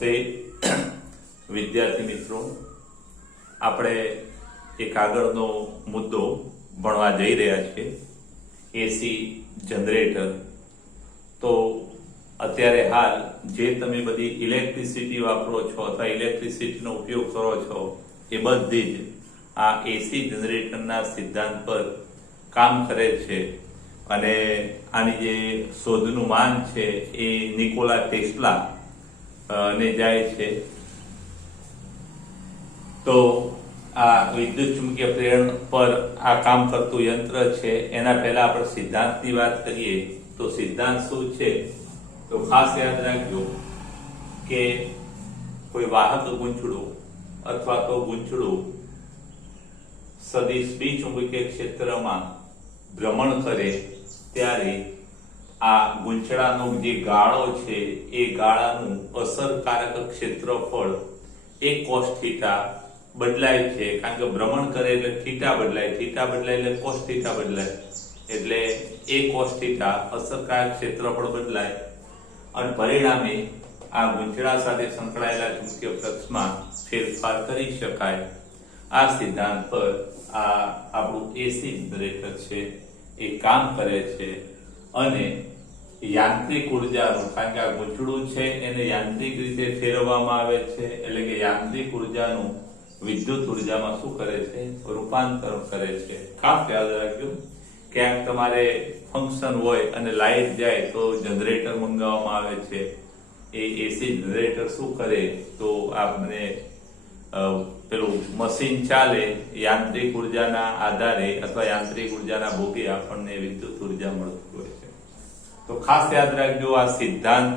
નમસ્તે વિદ્યાર્થી મિત્રો, આપણે એક આગળનો મુદ્દો ભણવા જઈ રહ્યા છીએ, એસી જનરેટર. તો અત્યારે હાલ જે તમે બધી ઇલેક્ટ્રિસિટી વાપરો છો અથવા ઇલેક્ટ્રિસિટીનો ઉપયોગ કરો છો એ બધી જ આ એસી જનરેટરના સિદ્ધાંત પર કામ કરે છે. અને આની જે શોધનું માન છે એ નિકોલા ટેસ્લા ને જાય છે. તો આ વિદ્યુત ચુંબકીય પ્રેરણ પર આ કામ કરતું યંત્ર છે. એના પહેલા આપણે સિદ્ધાંતની વાત કરીએ તો સિદ્ધાંત શું છે તો ખાસ યાદ રાખજો કે કોઈ વાહક ગૂંચળું અથવા તો ગૂંચળું સદિશ બી ચુંબકીય ક્ષેત્રમાં ભ્રમણ કરે ત્યારે આ ગૂંચળાનો જે ગાળો છે એ ગાળાનું અસરકારક ક્ષેત્રફળ એ cos થીટા બદલાય છે. કારણ કે ભ્રમણ કરે એટલે થીટા બદલાય, થીટા બદલાય એટલે cos થીટા બદલાય, એટલે એ cos થીટા અસરકારક ક્ષેત્રફળ બદલાય અને પરિણામે આ ગૂંચળા સાથે સંકળાયેલા ચુંબકીય ફ્લક્સમાં ફેરફાર કરી શકાય. આ સિદ્ધાંત પર આ આપણું એસી જનરેટર છે એ કામ કરે છે. અને યાંત્રિક ઉર્જાનું, કારણ કે આ ગૂંચળું છે એને યાંત્રિક રીતે ફેરવવામાં આવે છે, એટલે કે યાંત્રિક ઉર્જાનું વિદ્યુત ઉર્જામાં શું કરે છે, રૂપાંતર કરે છે. ખાસ યાદ રાખજો, ક્યાંક તમારે ફંક્શન હોય અને લાઈટ જાય તો જનરેટર મંગાવવામાં આવે છે. એ એસી જનરેટર શું કરે તો આપણે પેલું મશીન ચાલે, યાંત્રિક ઉર્જાના આધારે અથવા યાંત્રિક ઉર્જાના ભોગે આપણને વિદ્યુત ઉર્જા મળતી હોય છે. તો ખાસ યાદ રાખજો આ સિદ્ધાંત.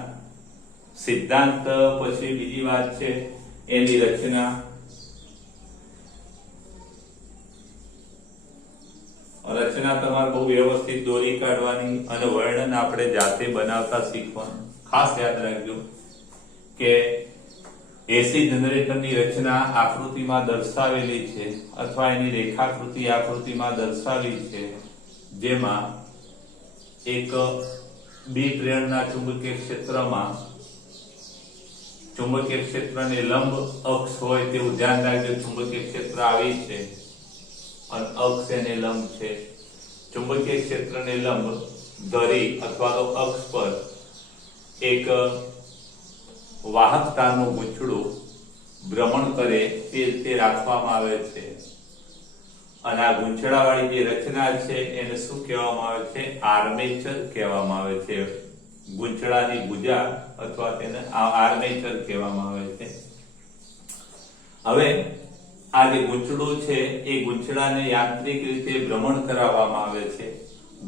પછી બીજી વાત છે એની રચના. રચના તમારે બહુ વ્યવસ્થિત દોરી કાઢવાની અને વર્ણન આપણે જાતે બનાવતા શીખવાનું. ખાસ યાદ રાખજો કે એસી જનરેટરની રચના આકૃતિમાં દર્શાવેલી છે અથવા એની રેખાકૃતિ આકૃતિમાં દર્શાવી છે, જેમાં એક બી પ્રેરણના ચુંબકીય ક્ષેત્રમાં ચુંબકીય ક્ષેત્રને લંબ અક્ષ હોય તેવું ધ્યાન રાખજો. ચુંબકીય ક્ષેત્ર આવી છે અને અક્ષ એને લંબ છે. ચુંબકીય ક્ષેત્રને લંબ ધરી અથવા તો અક્ષ પર એક વાહકતાનું ગૂંચળું ભ્રમણ કરે તે રાખવામાં આવે છે. અને આ ગૂંચળાવાળી જે રચના છે એને શું કહેવામાં આવે છે, આર્મેચર કહેવામાં આવે છે. ગૂંચળાની ભુજા અથવા તેને આર્મેચર કહેવામાં આવે છે. હવે આ જે ગૂંચળું છે એ ગૂંચળાને યાંત્રિક રીતે ભ્રમણ કરાવવામાં આવે છે.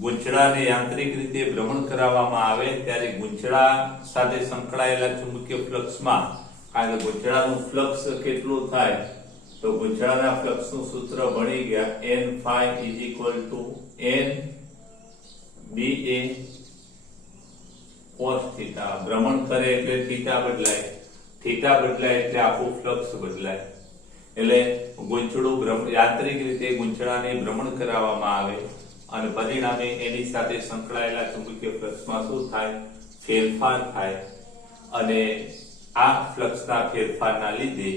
ગૂંચળાને યાંત્રિક રીતે ભ્રમણ કરાવવામાં આવે ત્યારે ગૂંચળા સાથે સંકળાયેલા ચુંબકીય ફ્લક્સમાં, કારણ કે ગૂંચળાનું ફ્લક્સ કેટલું થાય તો ગૂંચળાના ફ્લક્સનું સૂત્ર ભણી ગયા, n phi n ba cos theta. ભ્રમણ કરે એટલે થીટા બદલાય, થીટા બદલાય એટલે આખું ફ્લક્સ બદલાય. એટલે ગૂંચળું યાંત્રિક રીતે ગૂંચળાને ભ્રમણ કરાવવામાં આવે અને પરિણામે એની સાથે સંકળાયેલા ચુંબકીય ફ્લક્સમાં શું થાય, ફેરફાર થાય. અને આ ફ્લક્સના ફેરફારના લીધે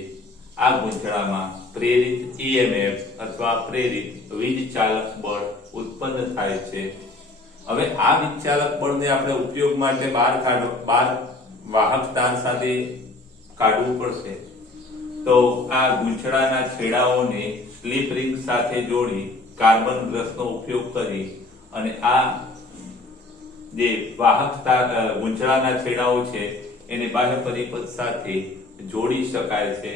આ ગૂંચળામાં પ્રેરિત EMF અથવા પ્રેરિત વીજચાલક બળ ઉત્પન્ન થાય છે. હવે આ વીજચાલક બળને આપણે ઉપયોગ માટે બહાર વાહક તાર સાથે કાઢવું પડશે. તો આ ગૂંચળાના છેડાઓને સ્લીપ રિંગ સાથે જોડી કાર્બન બ્રશનો ઉપયોગ કરી અને આ જે વાહકતા ગૂંચળાના છેડાઓ છે એને બાહ્ય પરિપથ સાથે જોડી શકાય છે.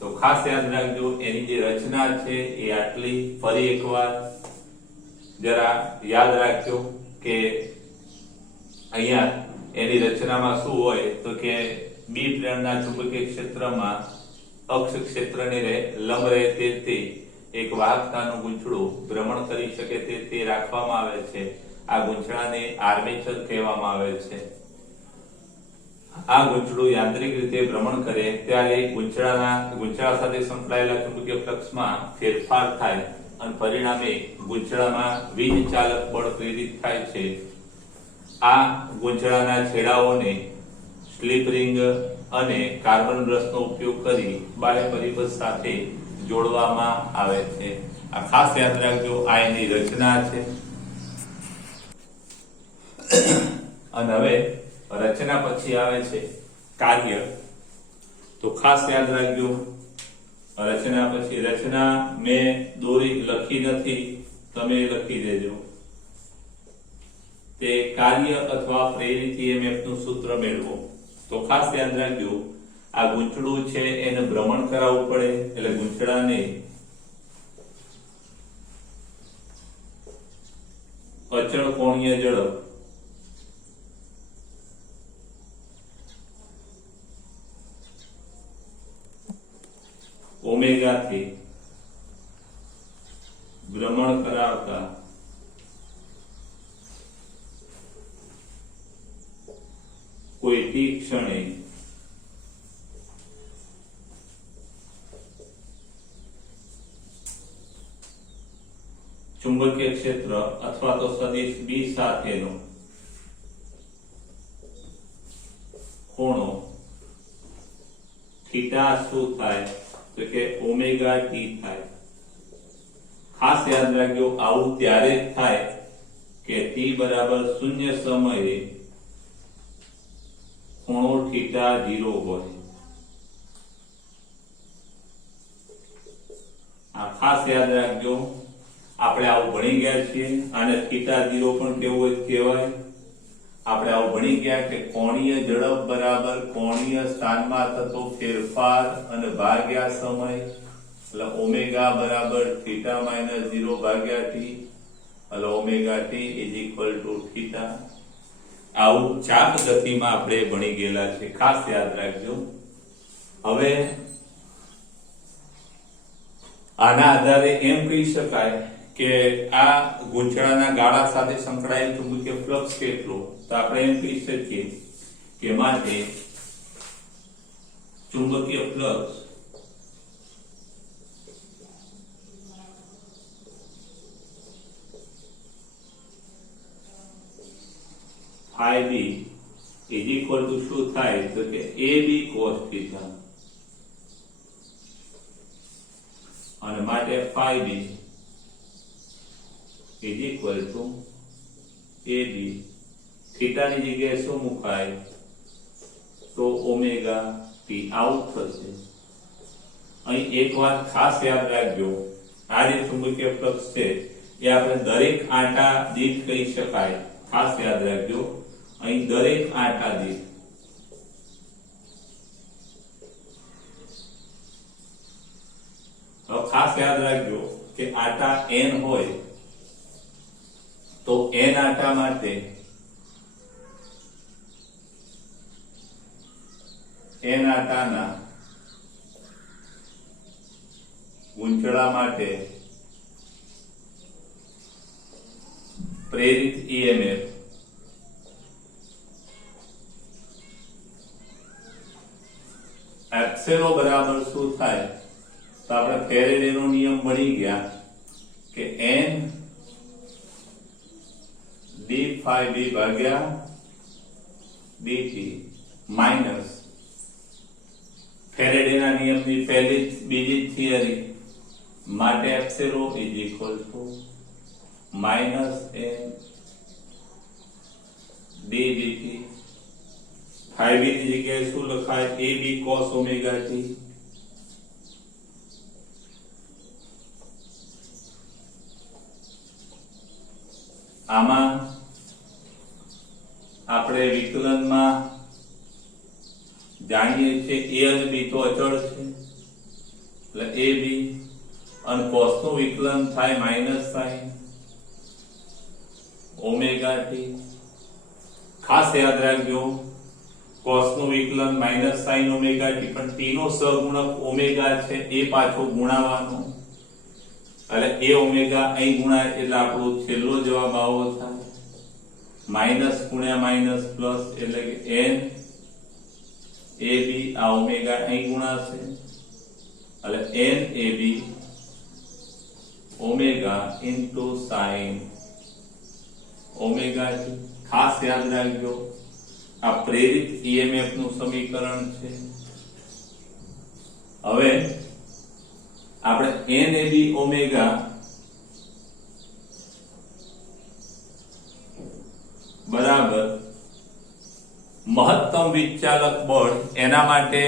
તો ખાસ યાદ રાખજો એની જે રચના છે એ આટલી. ફરી એકવાર જરા યાદ રાખજો કે અહીંયા એની રચનામાં શું હોય તો કે બી પ્રેરણના ચુંબકીય ક્ષેત્રમાં અક્ષ ક્ષેત્રને લંબ રહે તે એક વાહકતાનું ગૂંચળું ભ્રમણ કરી શકે તે રાખવામાં આવે છે. આ ગૂંચળાને આર્મેચર કહેવામાં આવે છે. આ ગૂંચળું યાંત્રિક રીતે ભ્રમણ કરે ત્યારે ગૂંચળા સાથે સંકળાયેલા ચુંબકીય ફ્લક્સમાં ફેરફાર થાય અને પરિણામે ગૂંચળામાં વીજચાલક બળ પ્રેરિત થાય છે. આ ગૂંચળાના છેડાઓને સ્લીપ રિંગ અને કાર્બન રસનો ઉપયોગ કરી બાહ્ય પરિપથ સાથે જોડવામાં આવે છે. આ ખાસ યાદ રાખજો, આ એની રચના છે. અને હવે રચના પછી આવે છે કાર્ય. તો ખાસ યાદ રાખજો, રચના પછી રચના મેં દોરી લખી નથી, તમે લખી દેજો. તે કાર્ય અથવા પ્રેરિત EMF નું સૂત્ર મેળવો. તો ખાસ યાદ રાખજો, આ ગૂંચળું છે એને ભ્રમણ કરાવવું પડે, એટલે ગૂંચળાને અચળ કોણીય ઝડપ ઓમેગા થી ભ્રમણ કરાવતા કોઈ ટી ક્ષણે ચુંબકીય ક્ષેત્ર અથવા તો સદિશ B સાથેનો ખૂણો થીટા શું થાય? તો કે ઓમેગા ટી થાય. ખાસ યાદ રાખજો, આવું ત્યારે જ થાય કે t બરાબર 0 સમયે ખૂણો થીટા 0 હોય. આ ખાસ યાદ રાખજો, આપણે આવું ભણી ગયા છીએ. આને થીટા 0 પણ કેવું કહેવાય? આપણે આવું ભણી ગયા કે કોણીય ઝડપ બરાબર કોણીય સ્થાનમાં થતો ફેરફાર અને ભાગ્યા સમય, એટલે ઓમેગા બરાબર થીટા માઇનસ 0 ભાગ્યા t, એટલે omega t is equal two theta. આવું ચાપ ગતિમાં આપણે ભણી ગયેલા છે, ખાસ યાદ રાખજો. હવે આના આધારે એમ કહી શકાય કે આ ગૂંચળાના ગાળા સાથે સંકળાયેલ ચુંબકીય ફ્લક્સ કેટલો? તો આપણે એમ કહી શકીએ કે માટે ચુંબકીય flux phi b is equal to શું થાય? તો કે AB cos theta, અને માટે phi b is equal to AB. Theta ની જગ્યાએ શું મુકાય? તો ઓમેગા ટી. આઉટ થશે. અહીં એક વાત ખાસ યાદ રાખજો, આ જે ચુંબકીય ફ્લક્સ છે એ આપણે દરેક આંટા દીઠ કહી શકાય. ખાસ યાદ રાખજો, અહીં દરેક આંટા દીઠ ખાસ યાદ રાખજો કે આંટા n હોય તો n આંટા માટે n આંટાના ગૂંચળા માટે પ્રેરિત EMF એપ્સિલો બરાબર શું થાય? તો આપણે ફેરેડેનો નિયમ ભણી ગયા કે n d phi b ભાગ્યા dt માઇનસ ફેરેડેના નિયમની બીજી થિયરી માટે epsilon is equal to minus n d dt. phi b ની જગ્યાએ શું લખાય? AB cos omega t. આમાં આપણે વિકલનમાં જાણીએ છીએ a અને b તો અચળ છે, એટલે AB અને cos નું વિકલન થાય માઇનસ સાઇન ઓમેગા t. ખાસ યાદ રાખજો, cos નું વિકલન માઇનસ સાઇન ઓમેગા t, પણ t નો સહગુણક ઓમેગા છે એ પાછો ગુણાવાનો, એટલે a ઓમેગા અહીં ગુણાય એટલે આપણો છેલ્લો જવાબ આવો થાય. માઇનસ ગુણ્યા માઇનસ પ્લસ એટલે કે n AB, આ ઓમેગા અહીં ગુણાશે એટલે n AB omega into sine omega t. ખાસ યાદ રાખજો, આ પ્રેરિત ઈએમએફ નું સમીકરણ છે. હવે આપણે n a b ઓમેગા બરાબર મહત્તમ વિચાલક બળ, એના માટે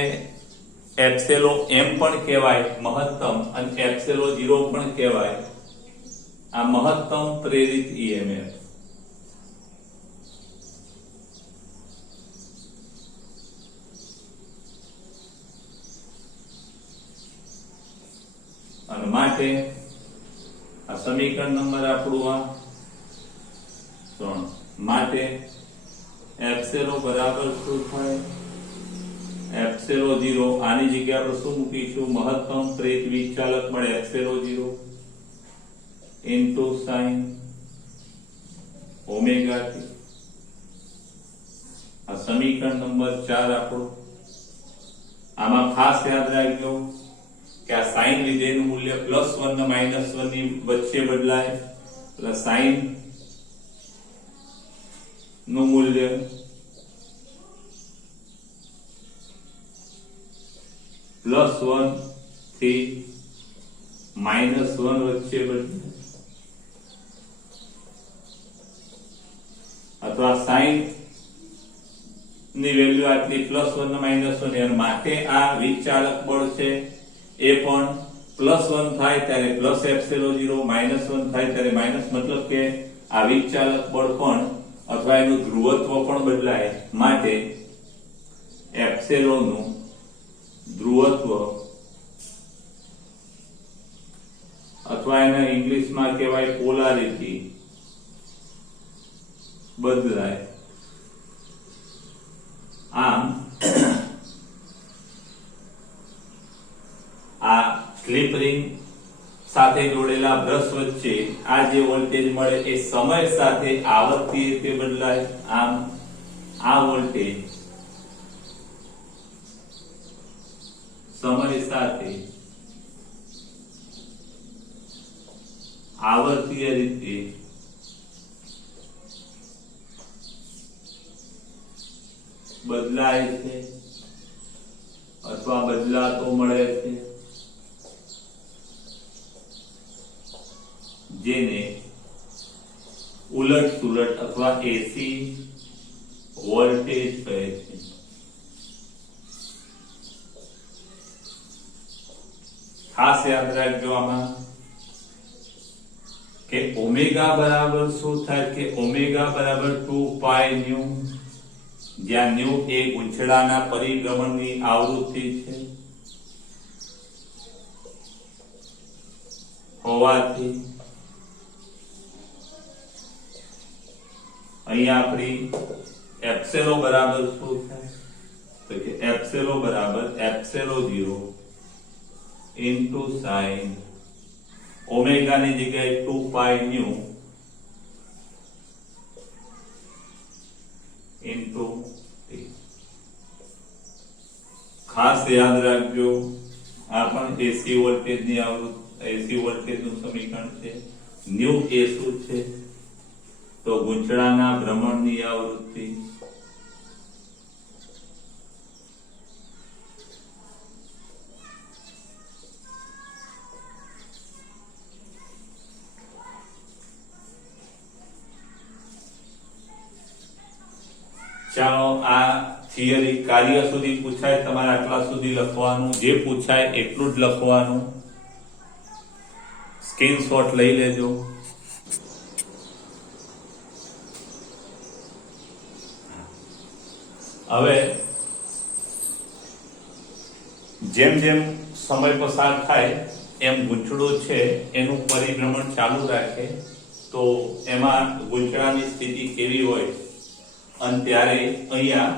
એપ્સિલો m પણ કહેવાય મહત્તમ અને એપ્સિલો 0 પણ કહેવાય. આ મહત્તમ પ્રેરિત ઈએમએફ અને માટે આ સમીકરણ નંબર આપણું આ 3 માટે એપ્સિલો બરાબર શું થાય? એપ્સિલો 0 આની જગ્યાએ આપણે શું મૂકીશું? મહત્તમ પ્રેરિત વિચાલક મળે એપ્સિલો 0 ઇન્ટુ સાઇન ઓમેગા t. આ સમીકરણ નંબર 4 આપણું. આમાં ખાસ યાદ રાખજો કે આ સાઇન વિધેયનું મૂલ્ય +1 ને -1 ની વચ્ચે બદલાય, એટલે સાઇન નું મૂલ્ય +1 થી -1 વચ્ચે બદલાય, અથવા સાઇન ની વેલ્યુ આટલી +1 ને -1 અને માટે આ વિચાલક બળ છે એ પણ +1 થાય ત્યારે પ્લસ એપ્સિલો 0, -1 થાય ત્યારે માઈનસ, મતલબ કે આ વિચાલક બળ પણ અથવા એનું ધ્રુવત્વ પણ બદલાય. માટે એપ્સિલો નું ધ્રુવત્વ અથવા એને ઇંગ્લિશમાં કહેવાય પોલારિટી બદલાય. આમ આ સ્લીપ રિંગ સાથે જોડેલા બ્રશ વચ્ચે આ જે વોલ્ટેજ મળે એ સમય સાથે આવર્તીય રીતે બદલાય. આમ આ વોલ્ટેજ સમય સાથે આવર્તીય રીતે બદલાય છે અથવા બદલાતો મળે છે, જેને ઉલટ સુલટ અથવા એસી વોલ્ટેજ કહે છે. ખાસ યાદ રાખજો આમાં કે ઓમેગા બરાબર શું થાય? કે ઓમેગા બરાબર 2πν, જ્યાં ન્યુ એ ગૂંચળાના પરિભ્રમણની આવૃત્તિ છે હોવાથી અહીંયા આપણી એપ્સિલો બરાબર શું થાય? તો કે એપ્સિલો બરાબર એપ્સિલો 0 ઇન્ટુ સાઇન ઓમેગા ની જગ્યાએ 2πν ઇન્ટુ t. ખાસ યાદ રાખજો આ પણ એસી વોલ્ટેજ ની આવૃત્તિ, એસી વોલ્ટેજ નું સમીકરણ છે. ન્યુ એ શું છે? તો ગૂંચળાના ભ્રમણની આવૃત્તિ. ચાલો આ થિયરી કાર્ય સુધી પૂછાય, તમારે આટલા સુધી લખવાનું, જે પૂછાય એટલું જ લખવાનું. સ્ક્રીનશોટ લઈ લેજો. હવે જેમ જેમ સમય પસાર થાય એમ ગૂંચળું છે એનું પરિભ્રમણ ચાલુ રાખે, તો એમાં ગૂંચળાની સ્થિતિ કેવી હોય અને ત્યારે અહીંયા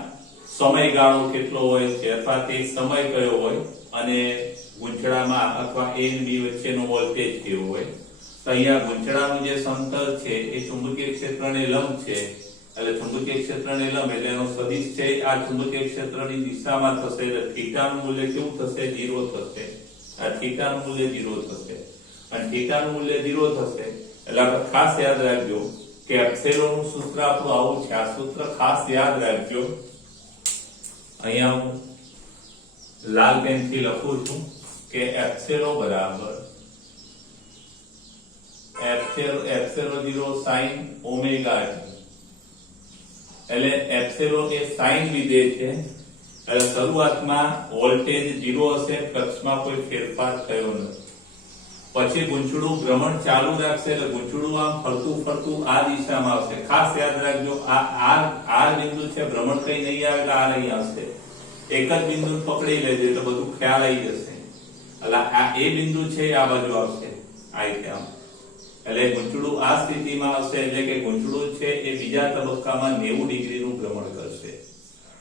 સમયગાળો કેટલો હોય છે અથવા તે સમય કયો હોય અને ગૂંચળામાં અથવા A અને B વચ્ચેનો વોલ્ટેજ કેવો હોય. તો અહીંયા ગૂંચળાનું જે સમતલ છે એ ચુંબકીય ક્ષેત્રને લંબ છે, એટલે ચુંબકીય ક્ષેત્રને લંબ એટલે એનો સદિશ છે આ ચુંબકીય ક્ષેત્રની દિશામાં થશે, એટલે થીટાનું મૂલ્ય કેવું થશે? 0 થશે. આ થીટાનું મૂલ્ય 0 થશે અને થીટાનું મૂલ્ય 0 થશે એટલે આપણે ખાસ યાદ રાખજો કે એપ્સિલોન નું સૂત્ર આપણું આવું છે. આ સૂત્ર ખાસ યાદ રાખજો. અહીંયા હું લાલ પેનથી લખું છું કે એપ્સિલો બરાબર એપ્સિલો 0 sin ઓમેગા t. એટલે એપ્સિલો એ સાઇન વિધેય છે. એટલે શરૂઆતમાં વોલ્ટેજ 0 હશે, ફ્લક્સમાં કોઈ ફેરફાર થયો નથી. પછી ગુંચળું ભ્રમણ ચાલુ રાખશે એટલે ગુંચળું આમ ફરતું ફરતું આ દિશામાં આવશે. ખાસ યાદ રાખજો, આ બિંદુ છે, ભ્રમણ કઈ નહીં આવે એટલે આ નહીં આવશે. એક જ બિંદુ પકડી લેજે એટલે બધું ખ્યાલ આવી જશે. એટલે આ એ બિંદુ છે આ બાજુ આવશે, આ રીતે આમ. એટલે ગુંચળું આ સ્થિતિમાં આવશે એટલે કે ગુંચળું છે એ બીજા તબક્કામાં 90 ડિગ્રીનું ભ્રમણ કરશે.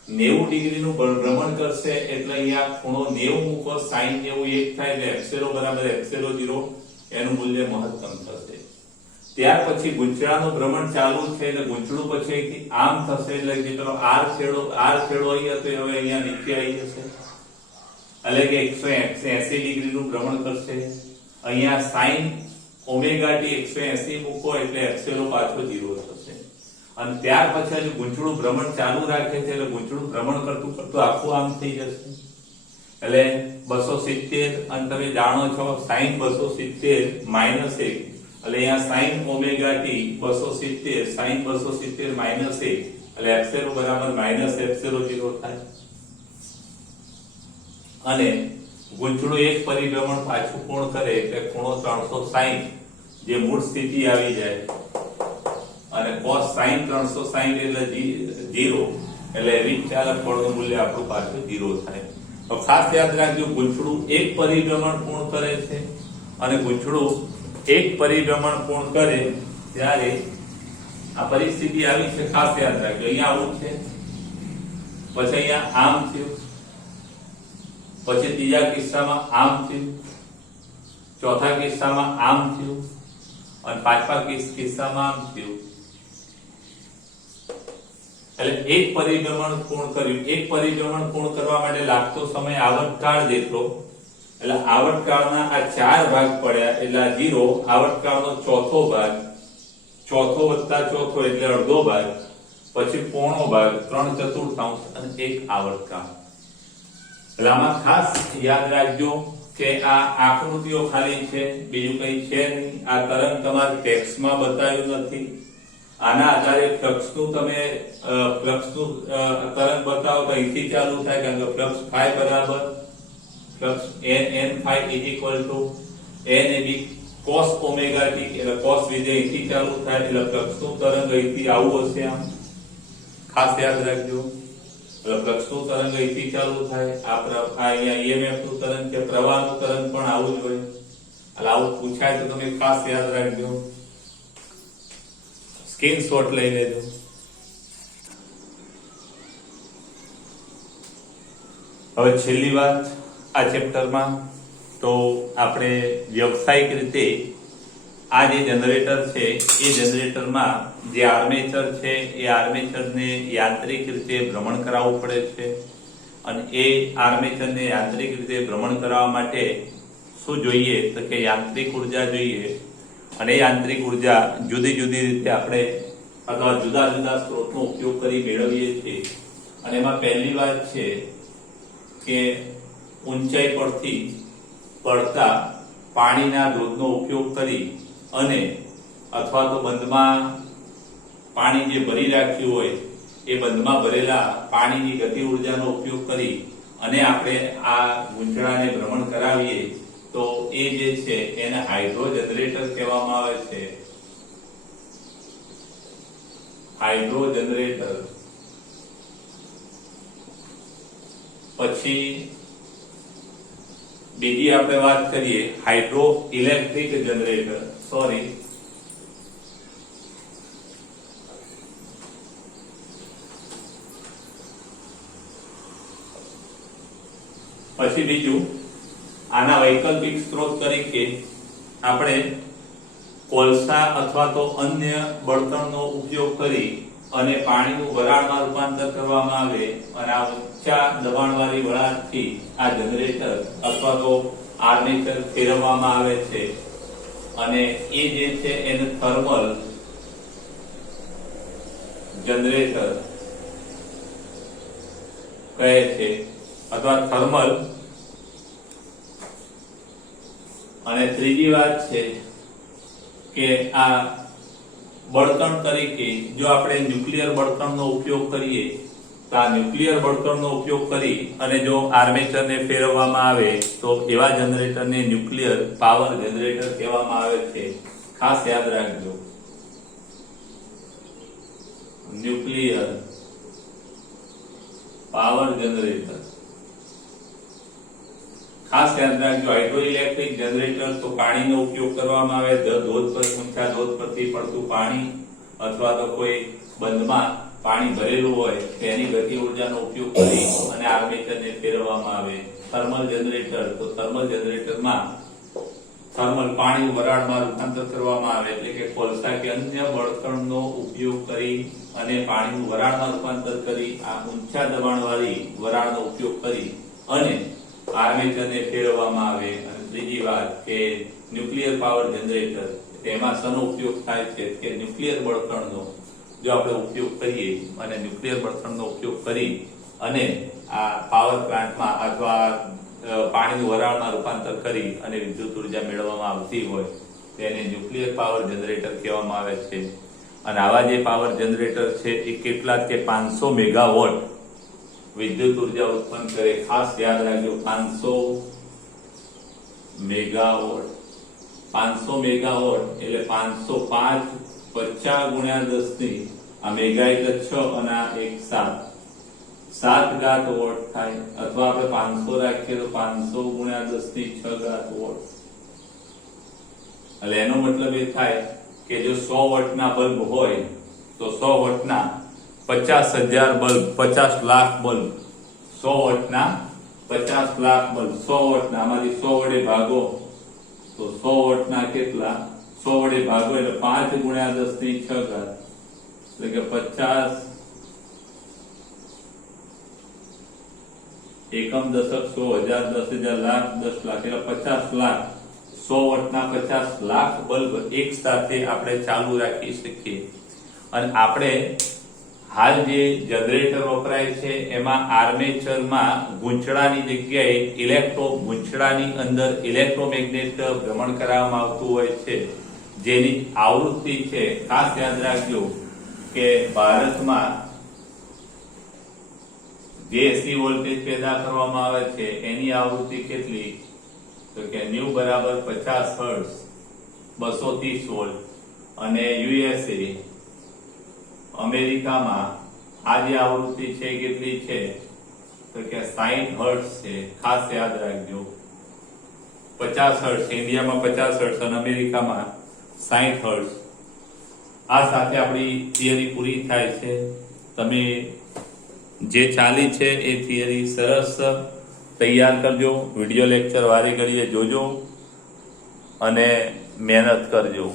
90 ડિગ્રીનું ભ્રમણ કરશે એટલે અહીંયા ખૂણો 90 મૂકો, sin 90 1 થાય એટલે એપ્સિલો બરાબર એપ્સિલો 0 એનું મૂલ્ય મહત્તમ થશે. ત્યાર પછી ગુંચળાનું ભ્રમણ ચાલુ છે એટલે ગુંચળું પછી આમ થશે એટલે કે પેલો r છેડો અહીં હતો હવે અહીંયા નીચે આવી જશે. એટલે કે 180 ડિગ્રીનું ભ્રમણ કરશે. અહીંયા sin ઓમેગા t 180 મૂકો એટલે એપ્સિલો પાછો 0 થશે. અને ત્યાર પછી ગુંચળું ભ્રમણ ચાલુ રાખે છે એટલે ગુંચળું ભ્રમણ કરતું કરતું આખું આમ થઈ જશે. એટલે 270 અને તમે જાણો છો sin 270 -1 એટલે અહીંયા sin ઓમેગા t 270 sin 270 -1 એટલે એપ્સિલો બરાબર એપ્સિલો 0 થાય. અને ગુંચળું એક પરિભ્રમણ પાછું પૂર્ણ કરે એટલે ખૂણો 360 જે મૂળ સ્થિતિ આવી જાય. અને cos sin 360 એટલે 0 એટલે વિચાલક બળનું મૂલ્ય આપણું પાછું 0 થાય. તો ખાસ યાદ રાખજો, ગુંચળું એક પરિભ્રમણ પૂર્ણ કરે છે અને ગુંચળું એક પરિભ્રમણ પૂર્ણ કરે ત્યારે આ પરિસ્થિતિ આવી છે. ખાસ યાદ રાખજો, અહીંયા આવું છે, પછી અહીંયા આમ થયું, પછી ત્રીજા કિસ્સામાં આમ થયું, ચોથા કિસ્સામાં આમ થયું અને પાંચમા કિસ્સામાં આમ થયું. એટલે એક પરિભ્રમણ પૂર્ણ કર્યું. એક પરિભ્રમણ પૂર્ણ કરવા માટે લાગતો સમય આવર્તકાળ જેટલો. એટલે આવર્તકાળના આ 4 ભાગ પડ્યા એટલે આ 0, આવર્તકાળનો ચોથો ભાગ, ચોથો વત્તા ચોથો એટલે અડધો ભાગ, પછી પોણો ભાગ, 3/4 અને 1 આવર્તકાળ. એટલે આમાં ખાસ યાદ રાખજો કે આ આકૃતિઓ ખાલી છે, બીજું કઈ છે નહીં. આ તરંગ તમારે ટેક્સ્ટમાં બતાવ્યું નથી. આના આધારે ફ્લક્સનું તરંગ બતાવો તો અહીંથી ચાલુ થાય, કારણ કે ફ્લક્સ phi બરાબર flux n phi NAB cos omega t એટલે cos વિધેય અહીંથી ચાલુ થાય એટલે ફ્લક્સનું તરંગ અહીંથી આવું હશે. આમ ખાસ યાદ રાખજો, એટલે ફ્લક્સનું તરંગ અહીંથી ચાલુ થાય. આ અહીંયા EMF નું તરંગ છે, પ્રવાહનું તરંગ પણ આવું જ હોય. એટલે આવું પૂછાય તો તમે ખાસ યાદ રાખજો, સ્ક્રીનશોટ લઈ લેજો. હવે છેલ્લી વાત આ ચેપ્ટરમાં, તો આપણે વ્યવસાયિક રીતે આ જે જનરેટર છે એ જનરેટરમાં જે આર્મેચર છે એ આર્મેચરને યાંત્રિક રીતે ભ્રમણ કરાવવું પડે છે. અને એ આર્મેચરને યાંત્રિક રીતે ભ્રમણ કરાવવા માટે શું જોઈએ તો કે યાંત્રિક ઉર્જા જોઈએ. અને યાંત્રિક ઉર્જા જુદી જુદી રીતે આપણે અથવા જુદા જુદા સ્ત્રોતનો ઉપયોગ કરી મેળવીએ છીએ. અને એમાં પહેલી વાત છે કે ઊંચાઈ પરથી પડતા પાણીના ધોધનો ઉપયોગ કરી અને અથવા તો બંધમાં પાણી જે ભરી રાખ્યું હોય એ બંધમાં ભરેલા પાણીની ગતિ ઉર્જાનો ઉપયોગ કરી અને આપણે આ ગુંચળાને ભ્રમણ કરાવીએ તો એ જે છે એને હાઇડ્રો જનરેટર કહેવામાં આવે છે. Hydro generator. પછી બીજી આપણે વાત કરીએ હાઇડ્રો ઇલેક્ટ્રિક જનરેટર. પછી બીજું આના વૈકલ્પિક સ્ત્રોત તરીકે આપણે કોલસા અથવા તો અન્ય બળતણનો ઉપયોગ કરી અને પાણીનું વરાળમાં રૂપાંતર કરવામાં આવે અને આ ઊંચા દબાણવાળી વરાળથી આ જનરેટર અથવા તો આર્મેચર ફેરવવામાં આવે છે અને એ જે છે એને થર્મલ જનરેટર કહે છે અથવા થર્મલ. અને ત્રીજી વાત છે કે આ બળતણ તરીકે જો આપણે ન્યુક્લિયર બળતણનો ઉપયોગ કરીએ તો આ ન્યુક્લિયર બળતણનો ઉપયોગ કરી અને જો આર્મેચરને ફેરવવામાં આવે તો એવા જનરેટરને ન્યુક્લિયર પાવર જનરેટર કહેવામાં આવે છે. ખાસ યાદ રાખજો, ન્યુક્લિયર પાવર જનરેટર. ખાસ યાદ રાખજો, હાઇડ્રો ઇલેક્ટ્રિક જનરેટર તો પાણીનો ઉપયોગ કરવામાં આવે, ધોધ પર ઊંચા ધોધ પરથી પડતું પાણી અથવા તો કોઈ બંધમાં પાણી ભરેલું હોય તેની ગતિ ઉર્જાનો ઉપયોગ કરી અને આર્મેચરને ફેરવવામાં આવે. થર્મલ જનરેટર તો થર્મલ જનરેટરમાં થર્મલ પાણી વરાળમાં રૂપાંતર કરવામાં આવે, એટલે કે કોલસા કે અન્ય બળતણનો ઉપયોગ કરી અને પાણીનું વરાળમાં રૂપાંતર કરી આ ઊંચા દબાણવાળી વરાળનો ઉપયોગ કરી અને આર્મેચરને ફેરવવામાં આવે. અને ત્રીજી વાત કે ન્યુક્લિયર પાવર જનરેટર, તેમાં શેનો ઉપયોગ થાય છે કે ન્યુક્લિયર બળતણનો જો આપણે ઉપયોગ કરીએ અને ન્યુક્લિયર બળતણનો ઉપયોગ કરી અને આ પાવર પ્લાન્ટમાં અથવા પાણીનું વરાળમાં રૂપાંતર કરી અને વિદ્યુત ઉર્જા મેળવવામાં આવતી હોય તેને ન્યુક્લિયર પાવર જનરેટર કહેવામાં આવે છે. અને આવા જે પાવર જનરેટર છે એ કેટલા કે 500 મેગાવોટ વિદ્યુત ઉર્જા ઉત્પન્ન કરે. ખાસ યાદ રાખજો, 500 મેગાવોટ. 500 મેગાવોટ એટલે 505 50 ગુણ્યા 10 ની આ મેગા એટલે 6 અને આ 1 7 ઘાત વોટ થાય. અથવા આપણે 500 રાખીએ તો 500 ગુણ્યા 10 ની 6 ઘાત વોટ. એટલે એનો મતલબ એ થાય કે જો 100 વોટના બલ્બ હોય તો 100 વોટના 50,000 bulb, 50 lakh bulb, 100 વોટના 50 lakh bulb, 100 વોટના આમાંથી 100 વડે ભાગો તો 100 વોટના કેટલા? 100 વડે ભાગો એટલે 5 ગુણ્યા 10 ની 6 ઘાત એટલે કે 50 એકમ દશક 100,000 10,000 લાખ 10 લાખ એટલે 50 લાખ. 100 વોટના 50 લાખ બલ્બ એક સાથે આપણે ચાલુ રાખી શકીએ. અને આપણે હાલ જે જનરેટર વપરાય છે એમાં આર્મેચરમાં ગૂંચળાની જગ્યાએ ગૂંચળાની અંદર ઇલેક્ટ્રોમેગ્નેટ ભ્રમણ કરાવવામાં આવતું હોય છે, જેની આવૃત્તિ છે. ખાસ યાદ રાખજો કે ભારતમાં જે એસી વોલ્ટેજ પેદા કરવામાં આવે છે એની આવૃત્તિ કેટલી? તો કે ન્યુ બરાબર 50 હર્ટ્ઝ 230 વોલ્ટ. અને યુએસએ અમેરિકામાં આ જે આવૃત્તિ છે કેટલી છે? તો કે 60 હર્ટ્ઝ છે. ખાસ યાદ રાખજો, 50 હર્ટ્ઝ ઇન્ડિયામાં 50 હર્ટ્ઝ અને અમેરિકામાં 60 હર્ટ્ઝ. આ સાથે આપણી થિયરી પૂરી થાય છે. તમે જે ચાલી છે એ થિયરી સરસ તૈયાર કરજો, વિડિયો લેક્ચર વારે ઘડીએ જોજો અને મહેનત કરજો.